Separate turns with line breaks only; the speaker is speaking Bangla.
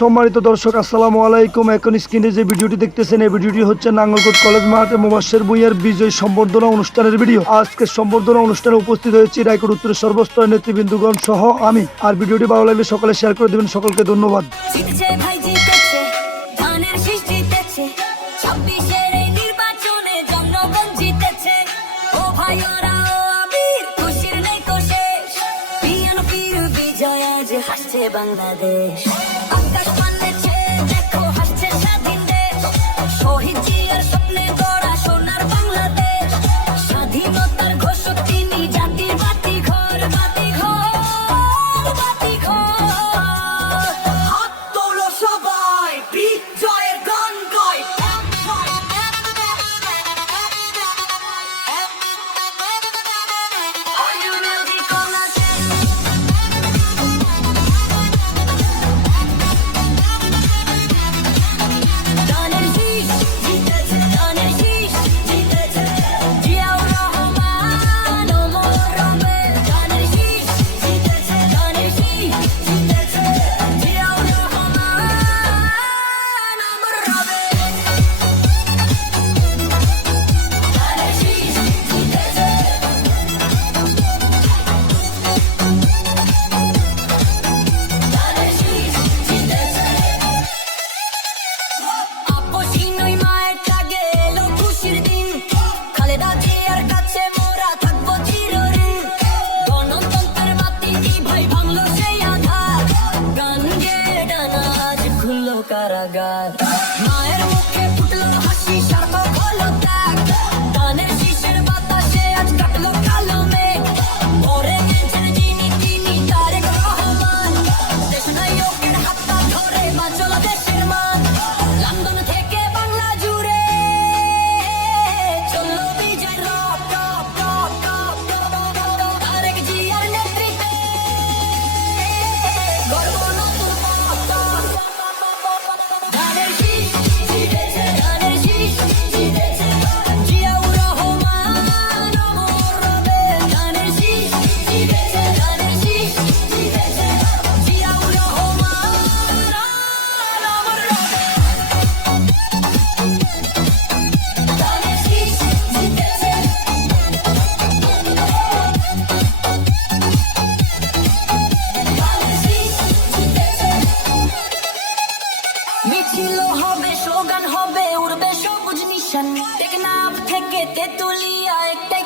সম্মানিত দর্শক, আসসালামু আলাইকুম। এখন স্ক্রিনে যে ভিডিওটি দেখতেছেন, এই ভিডিওটি হচ্ছে নাঙ্গলকোট কলেজ মাঠে মুবাসের বইয়ের বিজয় সম্বর্ধনা অনুষ্ঠানের ভিডিও। আজকে সম্বর্ধনা অনুষ্ঠানে উপস্থিত হয়েছি রায়কোট উত্তরের সর্বস্তরের নেতৃবৃন্দুগণ সহ আমি। আর ভিডিওটি ভালো লাগলে সকালে শেয়ার করে দেবেন। সকলকে ধন্যবাদ।
জয় আজ হাসছে বাংলাদেশ। I got. হাতেতে তুলিয়া একটাই